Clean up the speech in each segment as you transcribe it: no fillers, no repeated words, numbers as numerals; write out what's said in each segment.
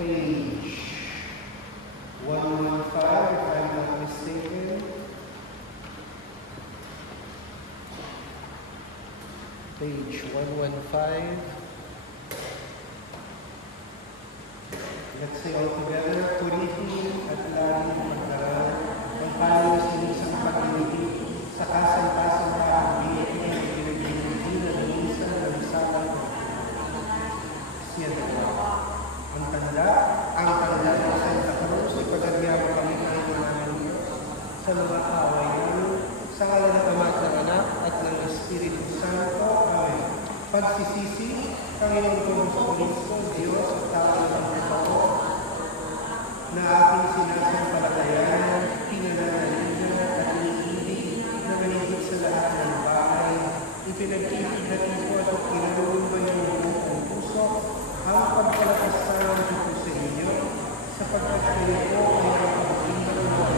page 115, if I'm not mistaken. Page 115. Let's say all together, purihin at laging pag-aral ang payo sa isang pag-ibig sa kasan-kasan na kaabiyat ng pinag-ibig na lumisan ng usapan siya dalawa. Ang tanda ng Santa Cruz, ipagagyawa kami ng namin sa mga away namin, sa ngalan ng Ama at ng Anak at ng Espiritu Santo. Amen. Pagsisisi, Panginoon ko sa Kristo, Diyos at tao ng totoo, na aking sinasampalatayanan, pinananalingan at iniibig na manigit sa lahat ng bagay, ipinag-ibig ko at kinalulungan ng buong puso ang pagpalakasan ko sa inyo, sapagkat kayo po ay nakapagtinda ng mga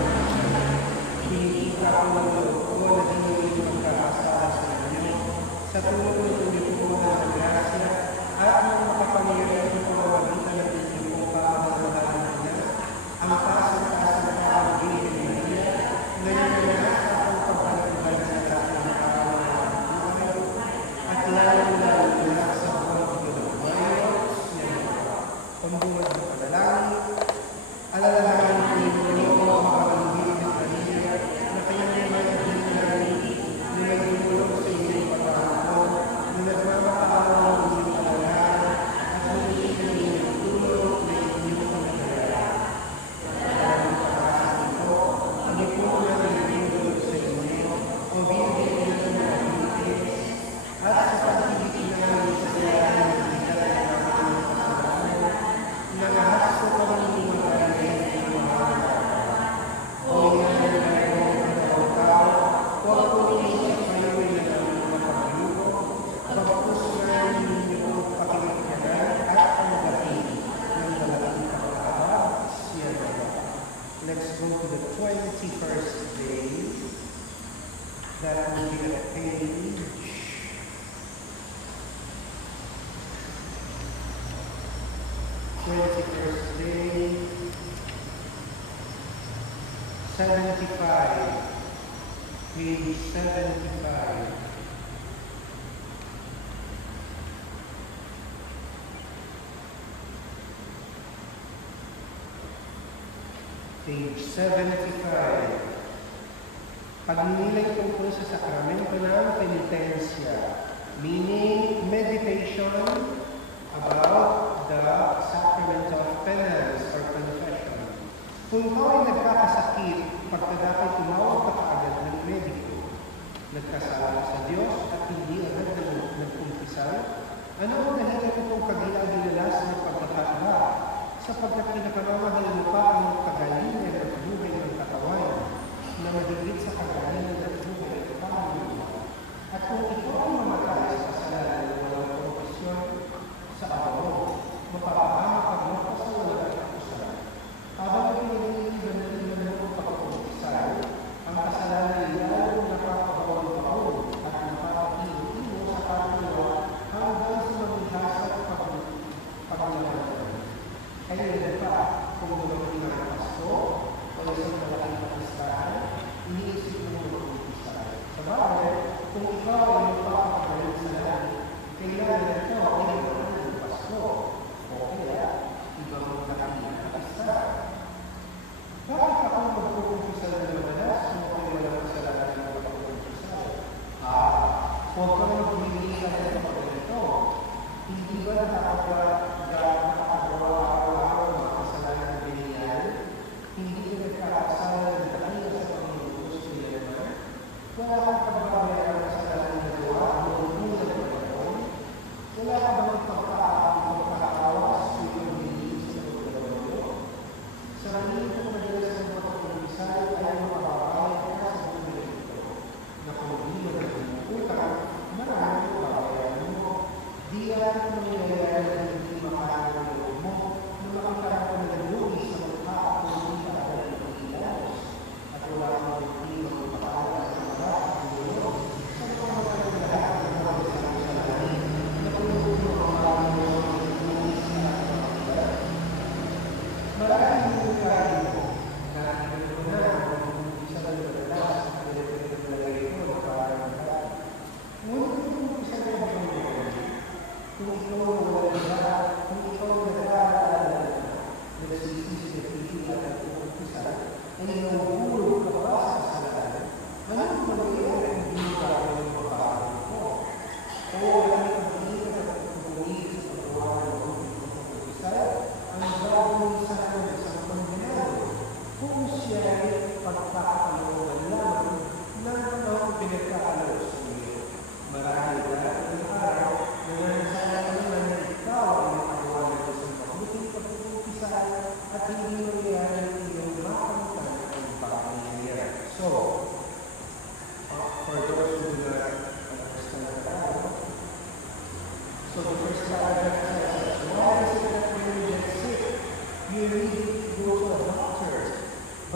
pinikita ko ng loob ko na hindi magkakasala sa inyo, sa tulong ng inyong po ng grasya at ng makapangyarihan ng pamamagitan ng inyong pamamagitan na ang kasang-kasang kaabigin ng Maria na nananasa ang pagpapagod sa lahat ng tao ng buhay at lalo-lalo na sa buong Mayo siya pambungad ng panalangin, alalahanin ko ninyo ang makapanggit ng Maria na kanyang naman namin na may tumulong sa inyong pagkakataon na nagmamakaalaw ng inyong panalangin at magiging ng inyong tulong na inyong panalangin. Maraming pag-asa nito, hindi po na naging sa inyo o binigyan nyo ng mga pilitis at sa pag-ibig namin sa kaya ng bigyan ng mga kasalanan na lahat sa pamumuhay ng mga o nga ng tao, huwag po iisip kayo ay nagmamakalubo, pagpusunan ninyo pakikyanan at tanggapin ng malaking pagkakabag siya naman. Let's go to the 21st day. That will be at page 21st day, 75, page 75. Page 75. Pagninilay tungkol sa sakramento ng penitensya, meaning meditation about the sacrament of penance or confession. Kung ikaw ay nagkakasakit, pagkadapat tumawag ka kaagad ng mediko, nagkasala sa Diyos at hindi agad nagkumpisal, ano ang dahilan itong kagila-gilalas ng pagkakaiba, sapagkat pinakamamahal mo pa ang kagalingan at buhay ng katawan na mahigit sa kagalingan at buhay ng Panginoon. At kung ikaw ay mamatay sa kasalanan ng walang kompasyon sa araw, mapapahamak mo pa sa walang kapusan. Habang pinag-iiban na ilan mo pagkukumpisal, ang kasalanan ay lalong napapabawang-bawang at napapag-iino sa kapwa hanggang sa maghihasat paglalaan. Kaya yan pa, kung gawin ng pasto o isang malaking pakistahan, iniisip mo magkukumpisal. Sa bagay, kung ikaw ay magpapagaling sa langit, kailangan ito ay gawin ng pasto o kaya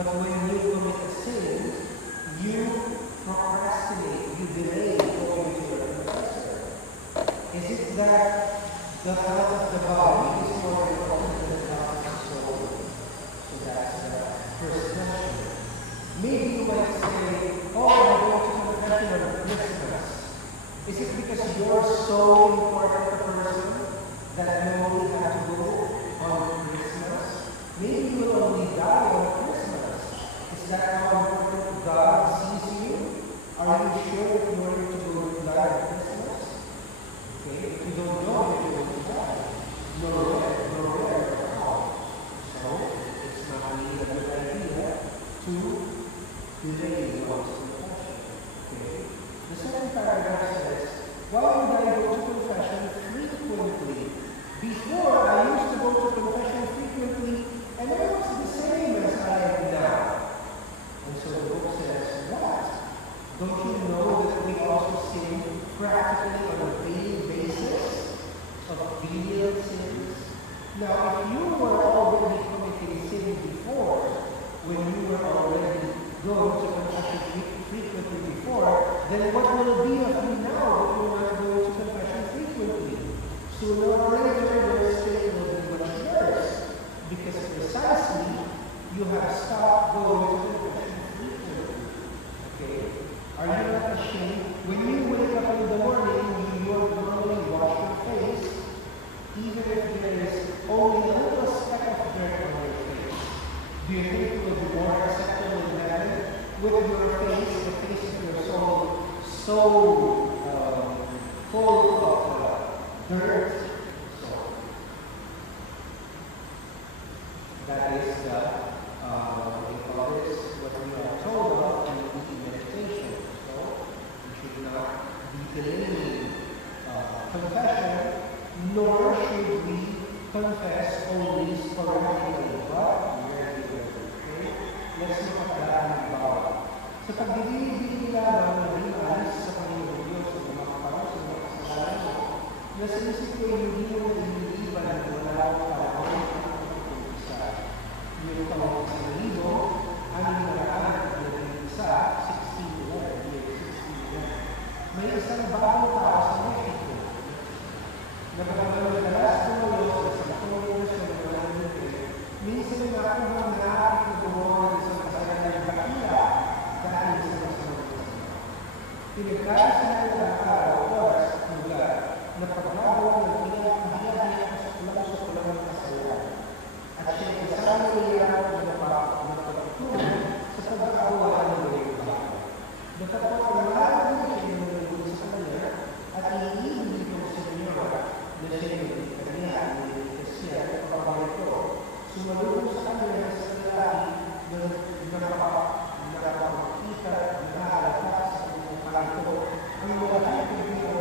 But when you commit a sin, you procrastinate, you delay going to your confessor. Is it that the health of the body is more important than the health of the soul? So that's the first question. Maybe you might say, oh, I'm going to confession on Christmas. Is it because you're so important a person that you only have to go on Christmas? Maybe you will only die on Christmas. Is that how important God sees you? Are you sure that you are going to go to die on Christmas? Okay, if you don't know that you're going to die, nor where, or how. So, it's not really a good idea to delay one's confession. Okay? The second paragraph says, why would I go to confession frequently? Before, I used to go to confession frequently, and it was the same as I am now. And so the book says, what? Don't you know that we also sin practically on a daily basis of venial sins? Now, if you were already committing sin before, when you were already going to confession frequently before, then what will be of you now if you are not going to confession frequently? Sooner or later, your state will be much worse, because precisely you have stopped going to confession frequently. Okay? Are you not ashamed? When you wake up in the morning, you normally wash your face, even if there is only a little speck of dirt on your face. Do you think it will be more acceptable in heaven with your face, the face of your soul, so full of dirt? So that is the what we are told of in the meditation. So we should not be delaying confession, nor should we confess only sporadically, but regularly. Okay? Let's look at that in the Bible. Sa pagbibigay lamang na inalis sa Panginoon Diyos sa mga kaparang sa mga kasalanan mo, nasa isip ko hindi mo iniiban na wala akong parang ang isa. Yung tawag sa libo, ang naraan ng isa, 1611. May isang bagong tao sa Mexico na madalas tumalos sa Santorio sa mga nandito. Minsan na ako ng nakakagawa ng isang kasalan ng bakila dahil sa masamang kasama. Pinagkakasin ko ang araw, oras at lugar na paggagawa ng pinag-ahiyahaya sa kulang ng kasalan. At siya'y kasama niya ako na pagtutulong sa paggagawa ng gawing bahay. Nakapagpapalala niya siya ng nalulog sa kanya at iinibig ko sa inyo na siya yung kanya ni siya at papabalito. Sumalulong sa kanya sa lalaki na nakapagkita at nakahalakas sa kanyang palito ang mga kaibigan o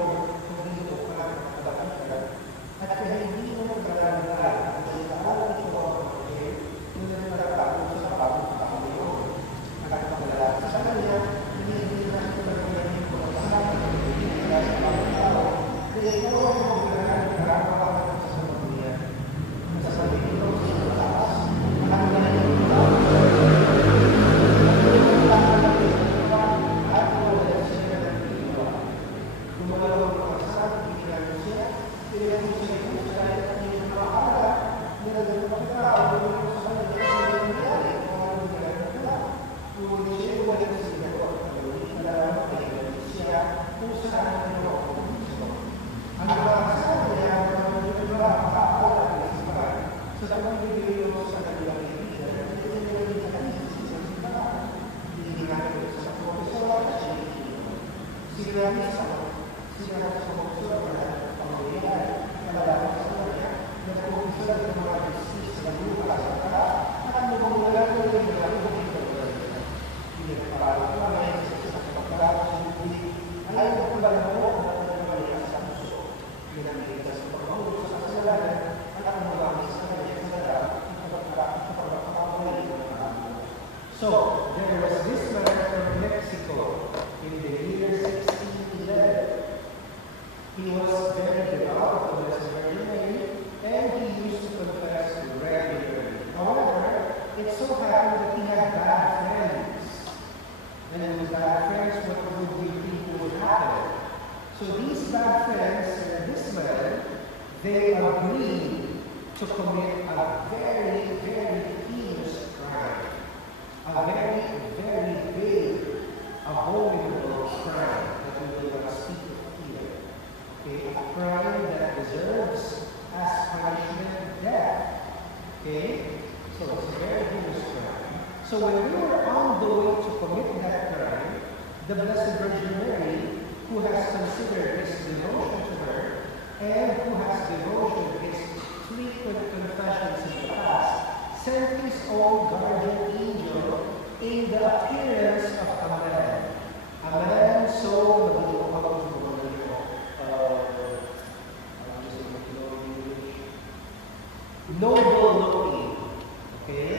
palakita at kaya hindi mo naglalagay ang sinaalan ito ang pagkain na nagtatapos sa kapagod sa Panginoon. At pagkalala sa kanya, hindi na ito naglalagay ng pagkasama ng pagkain sa pagkakao na ikaw ang maglalagay ng karapakan sa pamilya. Nasasabihin ito sa itaas, ang lahat ng tao at wala siya ng iwa. Gumalaw ang pagkasama, bigyan siya, pinagin siya ito sa at yung makakala na nagpapagkakao sa kanya na nangyari kung ano nangyari na. Kung siya wala na siya ako, alam ay siya kung saan ang ginawa ko dito. Ang makakasama niya ang mga makakala na siya sa tamang bibigay mo sa kanilang kaibigan, hindi nila nagkakasama sa simbahan. Hindi natin sa profesor at siya sila sa profesor na pangyayari malaman sa kanya na profesor ng mga justice na lupa sa kanya at nagmamulalan ng mga ibigay ng pinagpapalo ko ngayon sa pagkakapos ng bibig ay nagkulang mo ang nagmamalakas sa puso. Pinamigay sa pagmamulog sa kasalanan at ang magamis sa kanya sa darap at pagkakapawalay ng mga amo. So, there was this man from Mexico in the year 1611. He was very devout of the Virgin Mary, and he used to confess regularly. However, it so happened that he had bad bad friends and this man, they agreed to commit a very, very heinous crime. A very, very big, abominable crime that we will not speak of here. Okay, a crime that deserves as punishment death. Okay, so it's a very heinous crime. So when we were on the way to commit that crime, the Blessed Virgin Mary, who has considered his devotion to her, and who has devoted his frequent confessions in the past, sent his own guardian angel in the appearance of a man so noble looking. Okay?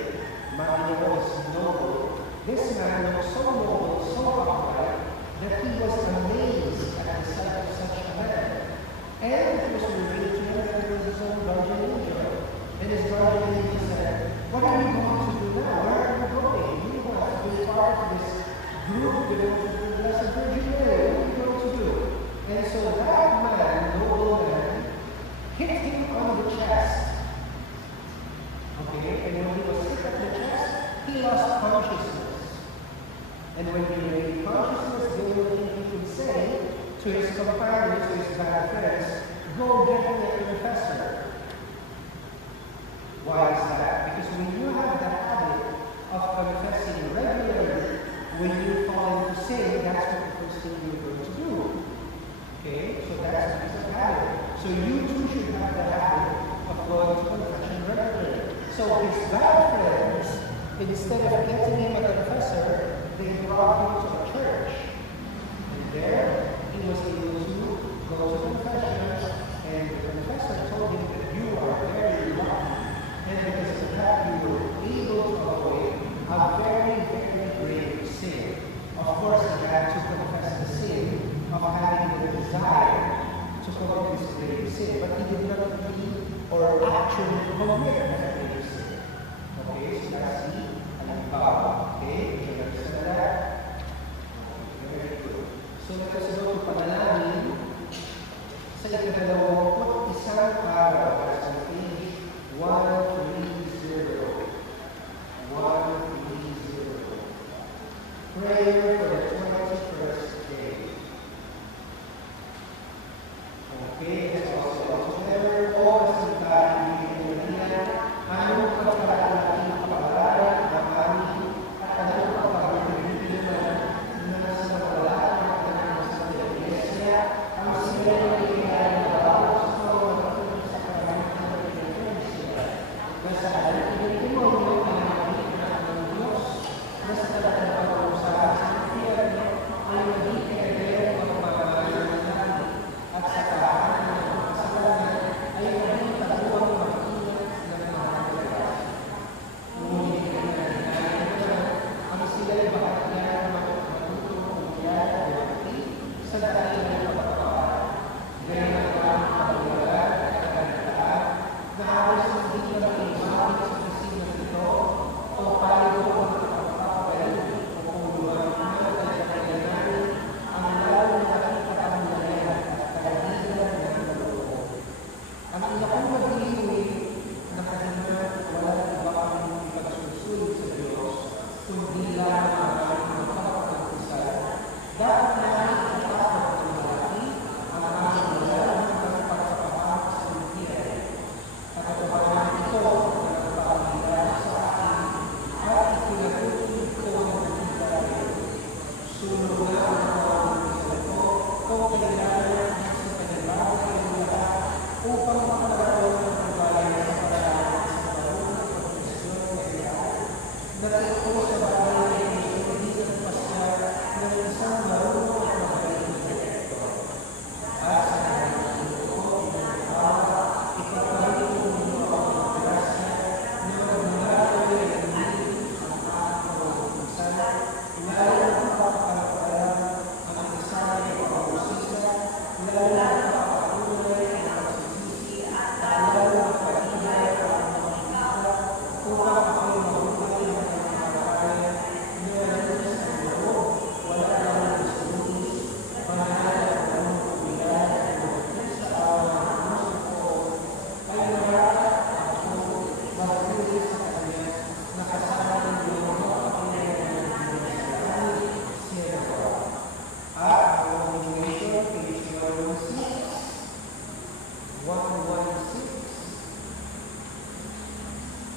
Maria was noble. This man looked so noble, so upright, that he was amazed at the sight of such a man. And it was revealed to him that there was his own guardian angel. And his guardian angel said, "What are you going to do now? Where are you going? You want to be part of this group devoted to the Blessed Virgin Mary. What are you going to do?" And so that man, noble man, hit him on the chest. Okay, and when he was hit at the chest, he lost consciousness. And when he regained consciousness, the only thing he could say to his companions, to his bad friends, "Go get me a confessor." Why is that? Because when you have the habit of confessing regularly, when you fall into sin, that's what the first thing you're going to do. Okay, so that's a piece of habit. So you too should have the habit of going to confession regularly. So his bad friends, instead of getting him a confessor, they brought him to a church. And there, he was able to go to confession, and the confessor told him that you are very lucky. And because of that, you were able to avoid a very, very grave sin. Of course, he had to confess the sin of having the desire to commit this grave sin, but he did not really or actually commit that grave sin. Okay, so that's the halimbawa. Okay, did you understand that? Very good. So let us go to panalangin sa ikadalawang isang araw. That's on page 130. 130. Prayer for the 21st day. Okay, that's also altogether. All sa tayo ano pagkakalaking kapalaran ng aming at ano pagkakalaking na sa wala ng sa Iglesia ang sila ng kailangan ng bawat sa pagkakalaking sa karamang ng Iglesia. Nasa alipin mo ng Diyos na sa talagang pag-uusahan sa Pilipinas ay magiging kagaya ng pagkakalaking ng langit at sa kahaan ng kasalanan ay magiging taguang mag-ingat ng mga kailangan. Ngunit ang sila'y bahagyan ng matutulong yan at magiging sa dahil ng pagkakalaking. Ngayon ang pagkakalaking at kagandahan na halos hindi na nakimahit sa kasinag ito o paano ang pagkakapal o kung luwag na kaganayan ang lalo na nakikapamilyan at kaibigan ng loob. Ang inakong magliwin na kanina walang iba kang ipagsusulit sa Diyos kundi lang ang aming magkakapagpisal. Dapat namin itakot ng malaki ang aming walang ng pagkakapamak sa Pilipinas. Katotohanan ito na nagpapalitan sa akin at ikinatutuloy ko ng nagiging. Sunod na ang pagkakapisal ko kung kailangan sa kanilang kailangan upang makakaroon ng pagbayan sa paraan sa parang pagkakasyon ng kailangan. Natito sa bagay ay hindi ng pasya ng isang marunong at magaling na direktor. At sa kanilang ko, ipagpahintong mo ako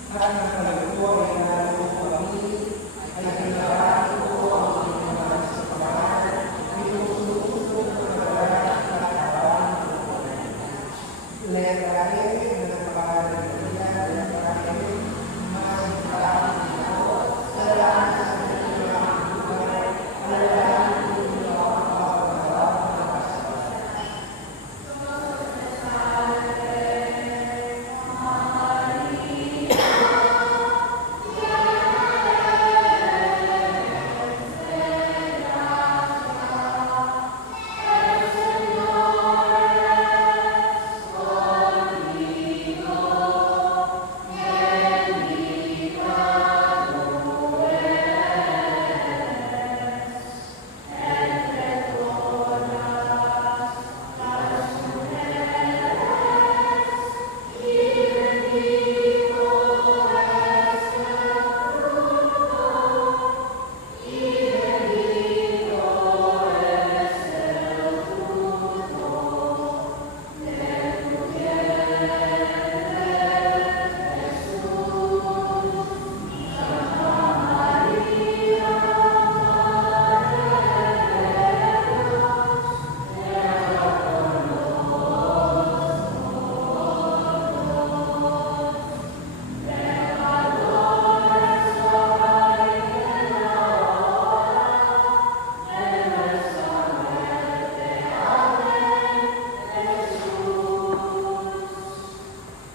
at ng kalagpo ay nalulong kami, ay pinaraan ko ang pinaman sa kamar, pinusunod ng nagalat at katawan ng buhay. Letra E, nagpakalan ng Maria, letra E, masiglaan ito, sa lahat sa kanilang buhay, alalaan ko niyo ang pagkakaroon ng kasalanan.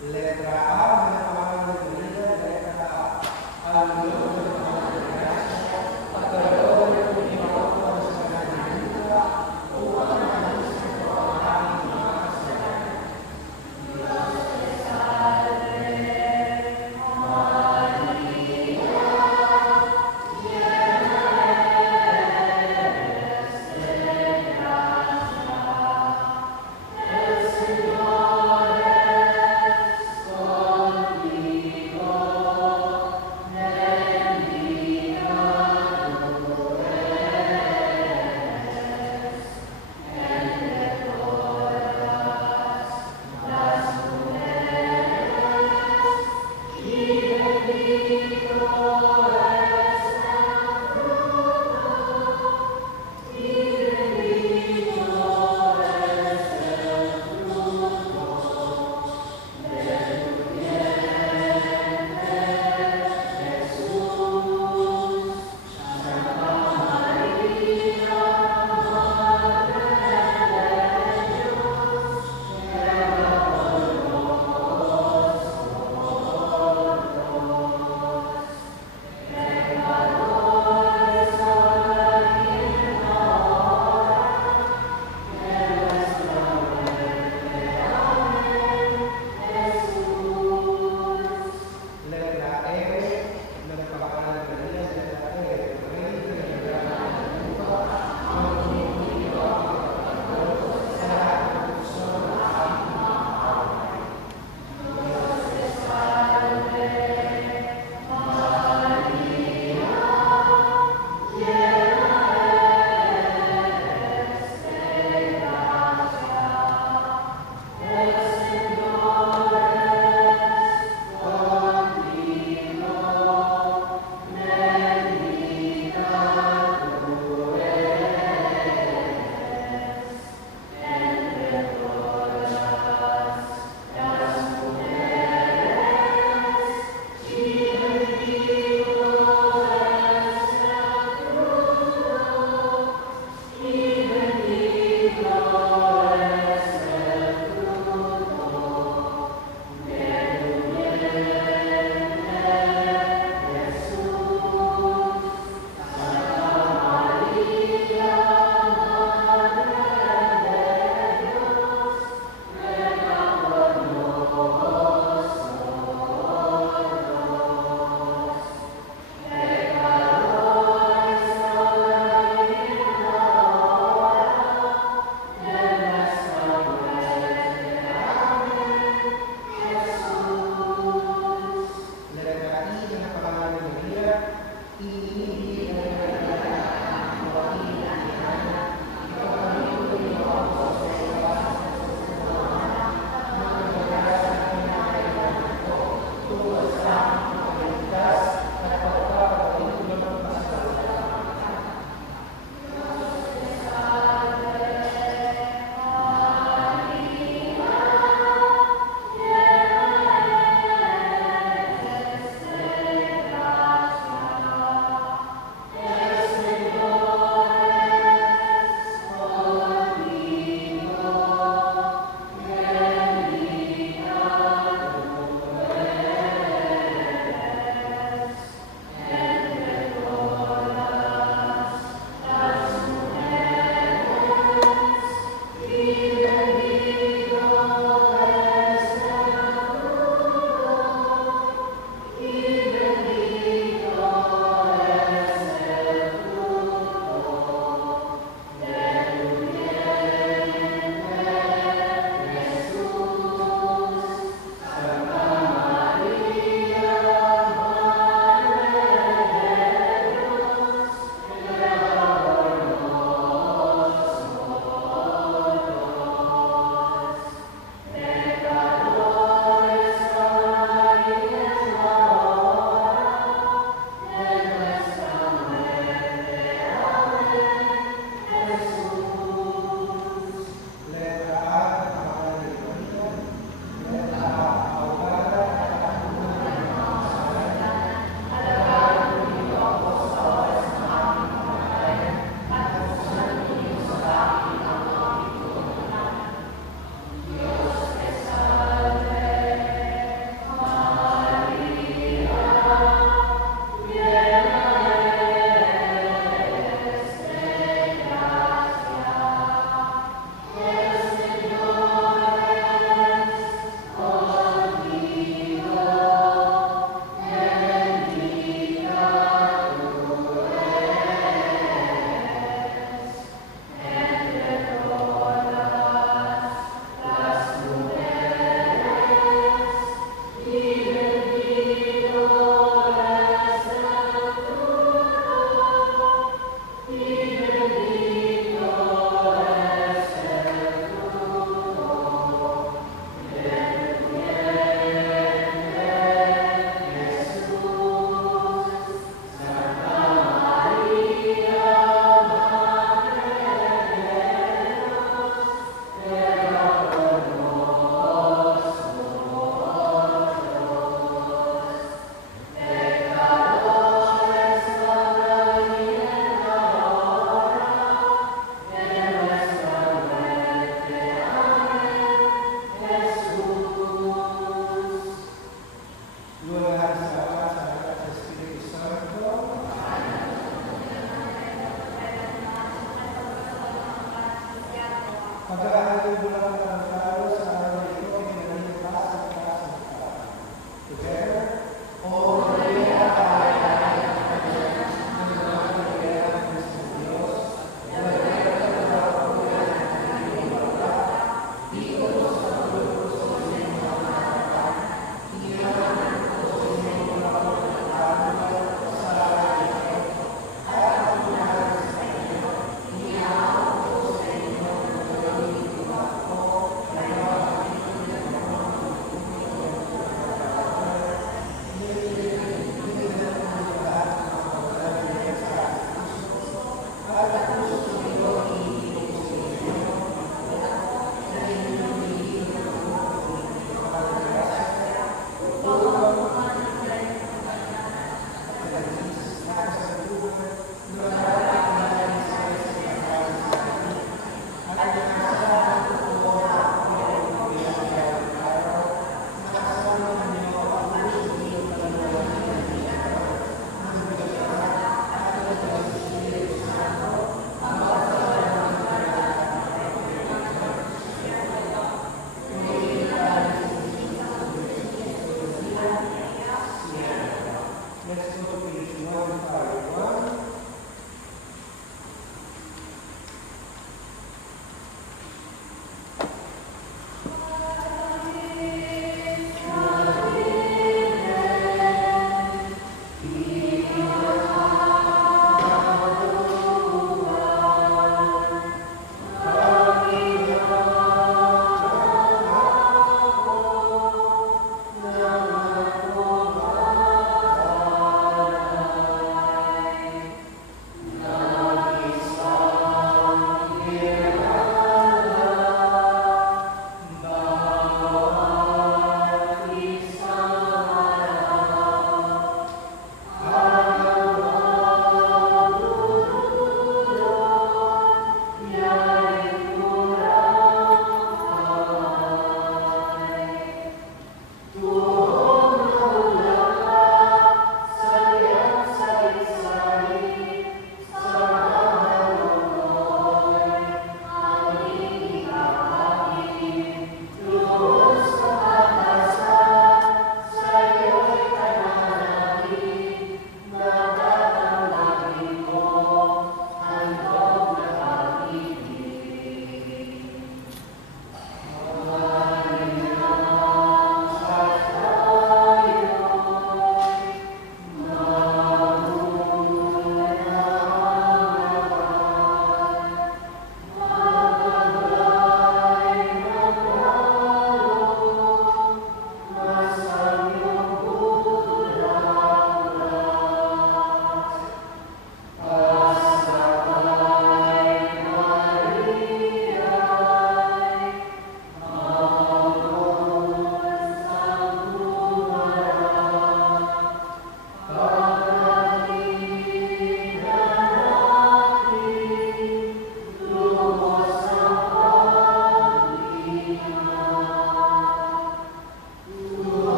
Letra A, nagpakalan ng Maria, letra A, ang loob ng pagkakasya, pagkaroon ng pagkakaroon sa kanila, upang mahalis ito ang aming mga kasalanan. Contigo,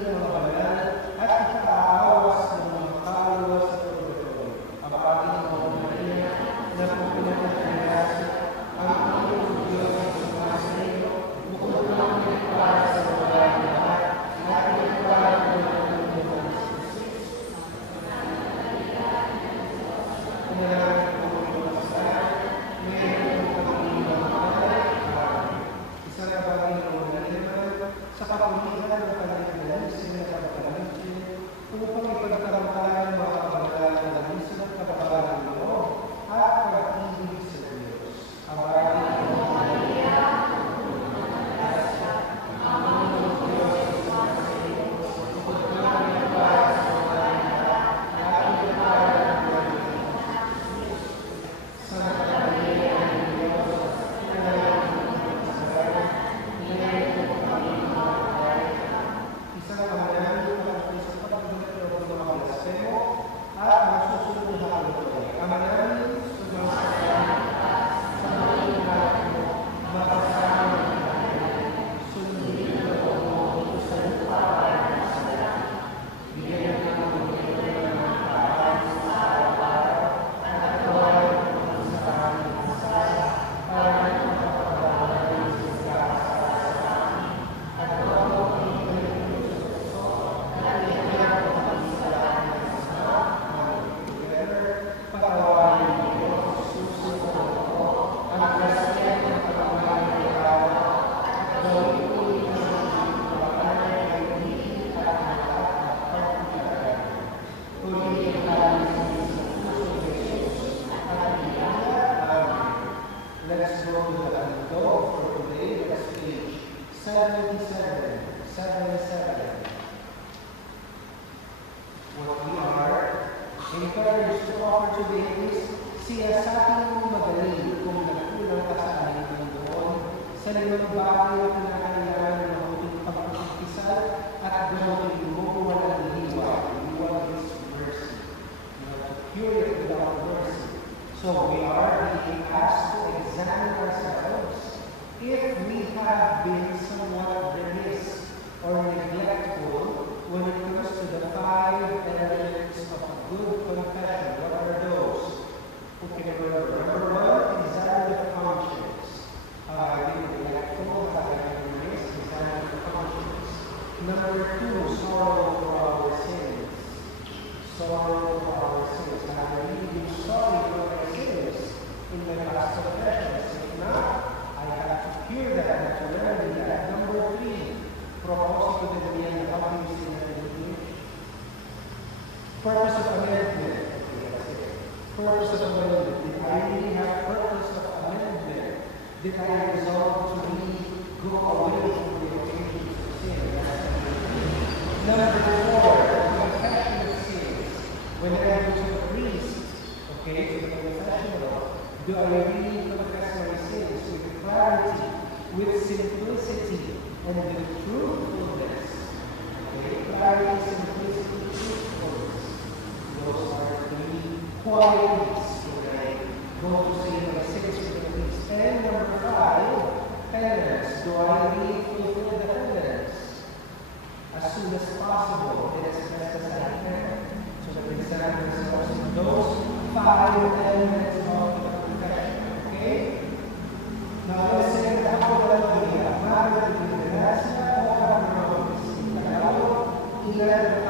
ng mga banal at ikaawas ng mga kaluluwa sa purgatorio. Ang Panginoon Maria na pagpinagkakayasa ang iyong Diyos at sumasa sa iyo, bukod ng para sa mga lahat, at ipagpapala ng mga sa kapulihan ng kanilang sinagpapalangin upang ipagkaroon ng mga kabagalan ng lalisod at kabagalan ng Lord at pag-ibig sa Diyos. Abahin ng Maria, let's go to the antidote for today. That's page 77. What we are encouraged to offer today is siya sa ating magaling kung nagkulang ka sa ating doon sa limang bagay na kinakailangan ng mabuting pagpapakisal at gawin mo kung walang hiwa. Hiwa is mercy. You have to cure it without mercy. So we are being asked to examine ourselves if we have been somewhat remiss or neglectful when it comes to the 5 elements of a good confession. What are those? Who can remember? Number 1, examine the conscience. Have I been neglectful? Have I been remiss? Examine the conscience. Number 2, sorrow for our sins. Sorrow for our sins. Have I really been sorry for my sins in my past confessions? If not, I have to cure that, I have to learn that. Number 3, proposito de Maria, how do you say that in English? Purpose of amendment. Okay, that's it. Purpose of amendment. Did I really have purpose of amendment? Did I resolve to really go away from the occasions of sin? Number 4, confession of sins. When I go to the priest, okay, to the confessional, do I really confess my sins with clarity, with simplicity, and with truthfulness? Okay, clarity, simplicity, truthfulness. Those are 3 qualities when I go to say my sins with the priest. And number 5, penance. Do I really fulfill the penance as soon as possible and as best as I can? So that we examine ourselves in those 5 elements of the confession. Okay? Now let's say that ako lang Maria, Madre de Gracia, o Cabrón, Tagalog, 11